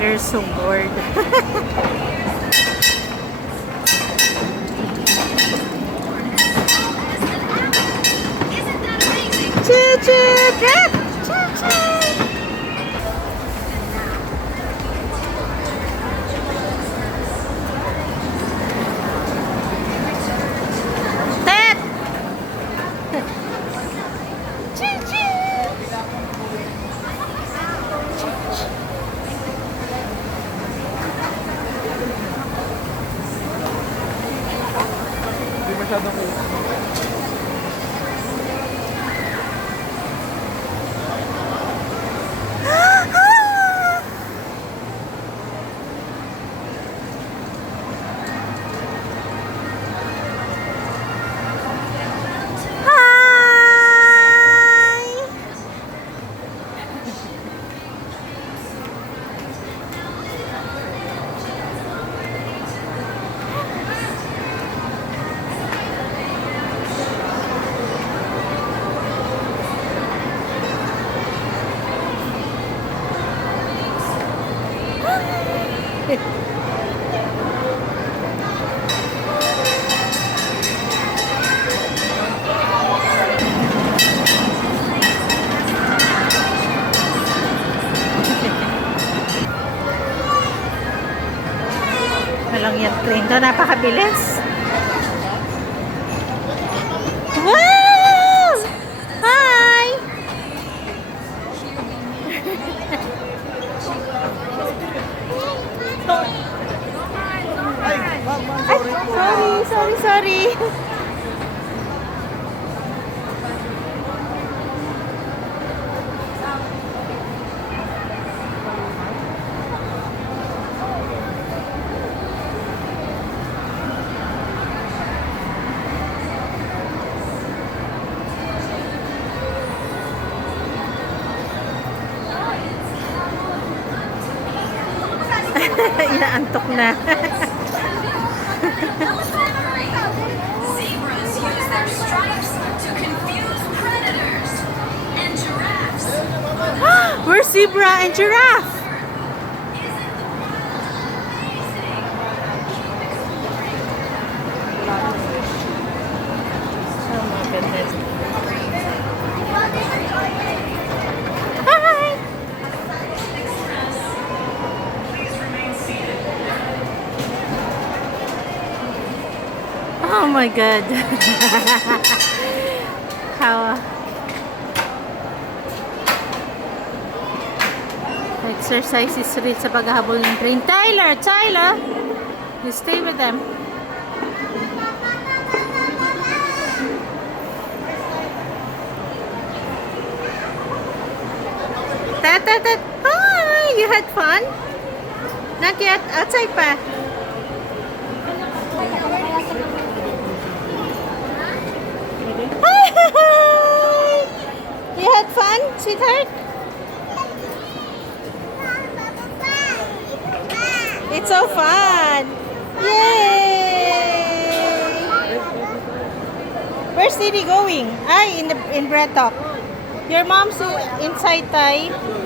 They're so bored. Choo-choo! Ted! Choo-choo! Ted! Hindi masyadong Walang yan train to. Napakabilis. Wow! Hi! Ay, sorry. Inaantok na. Zebras use their stripes to confuse predators. And giraffes. Where's zebra and giraffe? Isn't the world amazing? Oh my goodness. Hi! Oh my god. How exercise is real sa paghahabol ng train. Tyler! You stay with them. Hi! You had fun? Not yet. Outside pa. Hi! You had fun, sweetheart? It's so fun! Yay! Where's Didi going? In Bread Talk. Your mom's inside, Tay.